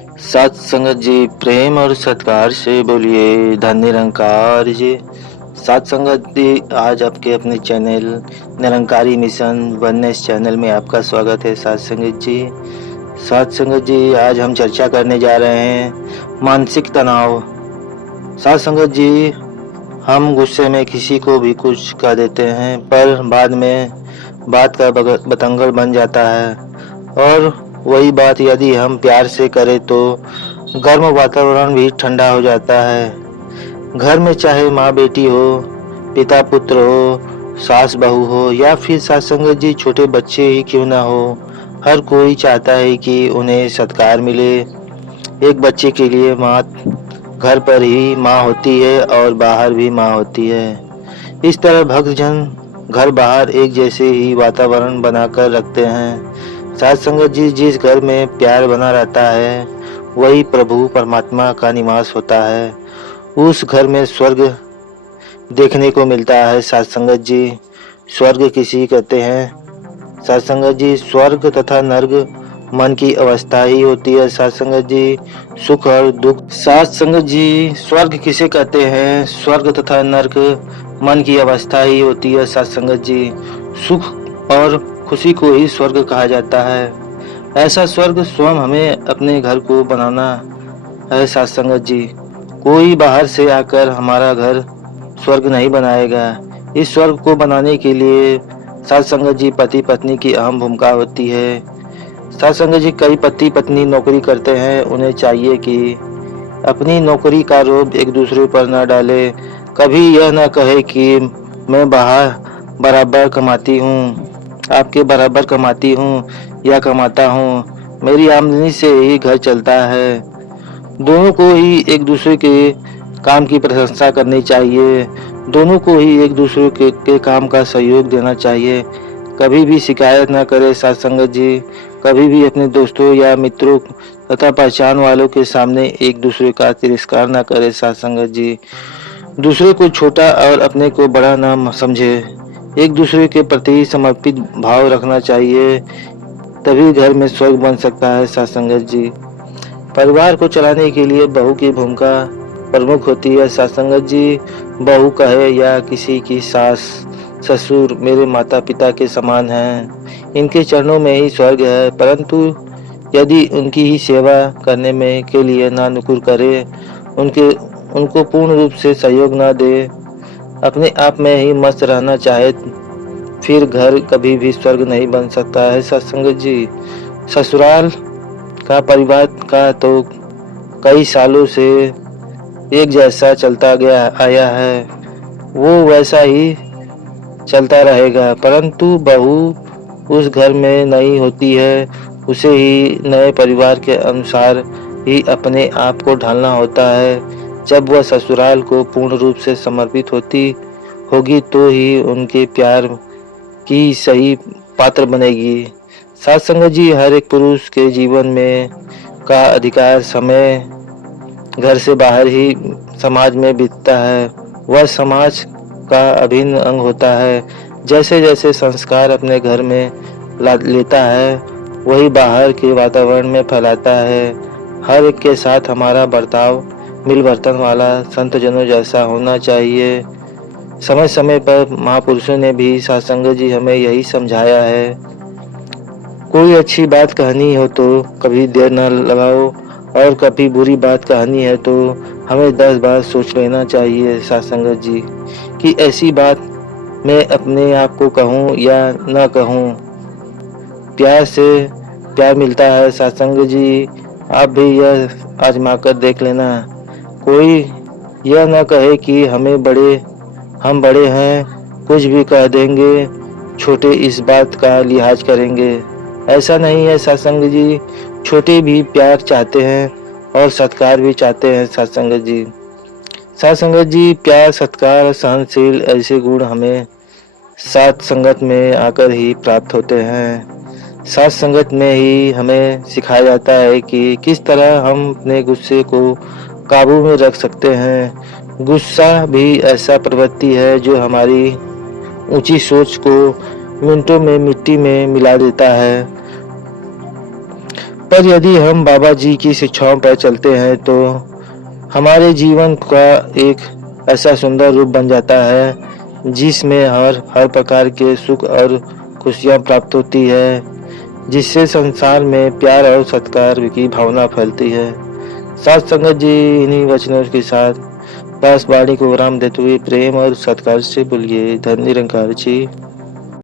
सात संगत जी, प्रेम और सत्कार से बोलिए धन निरंकार जी। सात संगत जी, आज आपके अपने channel Nirankari mission oneness channel में आपका स्वागत है। सात संगत जी, सात संगत जी, आज हम चर्चा करने जा रहे हैं मानसिक तनाव। सात संगत जी, हम गुस्से में किसी को भी कुछ कह देते हैं, पर बाद में बात का बतंगड़ बन जाता है। और वही बात यदि हम प्यार से करें तो गर्म वातावरण भी ठंडा हो जाता है। घर में चाहे माँ बेटी हो, पिता पुत्र हो, सास बहू हो या फिर सास संगत जी छोटे बच्चे ही क्यों ना हो, हर कोई चाहता है कि उन्हें सत्कार मिले। एक बच्चे के लिए माँ घर पर ही माँ होती है और बाहर भी माँ होती है। इस तरह भक्तजन घर बाहर एक जैसे ही वातावरण बनाकर रखते हैं। साथ संगत जी, जिस घर में प्यार बना रहता है वही प्रभु परमात्मा का निवास होता है। उस घर में स्वर्ग देखने को मिलता है। साथ संगत जी, स्वर्ग किसी कहते हैं साथ संगत जी, स्वर्ग तथा नर्क मन की अवस्था ही होती है। साथ संगत जी, सुख और दुख। साथ संगत जी, स्वर्ग किसे कहते हैं? स्वर्ग तथा नर्क मन की अवस्था ही होती है। साथ संगत जी, सुख और खुशी को ही स्वर्ग कहा जाता है। ऐसा स्वर्ग स्वयं हमें अपने घर को बनाना है। साथ संगत जी, कोई बाहर से आकर हमारा घर स्वर्ग नहीं बनाएगा। इस स्वर्ग को बनाने के लिए साथ संगत जी पति पत्नी की अहम भूमिका होती है। साथ संगत जी, कई पति पत्नी नौकरी करते हैं, उन्हें चाहिए कि अपनी नौकरी का रोब एक दूसरे पर न डाले। कभी यह न कहे कि मैं बाहर बराबर कमाती हूँ, आपके बराबर कमाती हूँ या कमाता हूँ, मेरी आमदनी से ही घर चलता है। दोनों को ही एक दूसरे के काम की प्रशंसा करनी चाहिए। दोनों को ही एक दूसरे के काम का सहयोग देना चाहिए। कभी भी शिकायत न करे। साथ संगत जी, कभी भी अपने दोस्तों या मित्रों तथा पहचान वालों के सामने एक दूसरे का तिरस्कार न करे। साथ संगत जी, दूसरे को छोटा और अपने को बड़ा ना समझे। एक दूसरे के प्रति समर्पित भाव रखना चाहिए, तभी घर में स्वर्ग बन सकता है। साथ संगत जी, परिवार को चलाने के लिए बहू की भूमिका प्रमुख होती है। साथ संगत जी, बहू कहे या किसी की सास ससुर मेरे माता पिता के समान हैं, इनके चरणों में ही स्वर्ग है। परंतु यदि उनकी ही सेवा करने में के लिए ना नुकुर करे, उनके उनको पूर्ण रूप से सहयोग ना दे, अपने आप में ही मस्त रहना चाहे, फिर घर कभी भी स्वर्ग नहीं बन सकता है। सत्संगत जी, ससुराल का परिवार का तो कई सालों से एक जैसा चलता गया आया है, वो वैसा ही चलता रहेगा। परंतु बहू उस घर में नई होती है, उसे ही नए परिवार के अनुसार ही अपने आप को ढालना होता है। जब वह ससुराल को पूर्ण रूप से समर्पित होती होगी तो ही उनके प्यार की सही पात्र बनेगी। साथ संगत जी, हर एक पुरुष के जीवन में का अधिकार समय घर से बाहर ही समाज में बीतता है। वह समाज का अभिन्न अंग होता है। जैसे जैसे संस्कार अपने घर में ला लेता है, वही बाहर के वातावरण में फैलाता है। हर एक के साथ हमारा बर्ताव मिलवर्तन वाला संतजनों जैसा होना चाहिए। समय समय पर महापुरुषों ने भी सत्संग जी हमें यही समझाया है। कोई अच्छी बात कहनी हो तो कभी देर न लगाओ, और कभी बुरी बात कहनी है तो हमें 10 बार सोच लेना चाहिए। सत्संग जी, कि ऐसी बात मैं अपने आप को कहूँ या न कहूँ। प्यार से प्यार मिलता है। सत्संग जी, आप भी यह आजमा कर देख लेना। कोई यह न कहे कि हम बड़े हैं, कुछ भी कह देंगे, छोटे इस बात का लिहाज करेंगे। ऐसा नहीं है सत्संग जी, छोटे भी प्यार चाहते हैं और सत्कार भी चाहते हैं। सत्संग जी, सत्संग जी, प्यार सत्कार सहनशील ऐसे गुण हमें साथ संगत में आकर ही प्राप्त होते हैं। साथ संगत में ही हमें सिखाया जाता है कि किस तरह हम अपने गुस्से को काबू में रख सकते हैं। गुस्सा भी ऐसा प्रवृत्ति है जो हमारी ऊंची सोच को मिनटों में मिट्टी में मिला देता है। पर यदि हम बाबा जी की शिक्षाओं पर चलते हैं तो हमारे जीवन का एक ऐसा सुंदर रूप बन जाता है जिसमें हर प्रकार के सुख और खुशियाँ प्राप्त होती है, जिससे संसार में प्यार और सत्कार की भावना फैलती है। साथ संगत जी, इन्हीं वचनों के साथ दास वाणी को विराम देते हुए प्रेम और सत्कार से बोलिए धन निरंकार जी।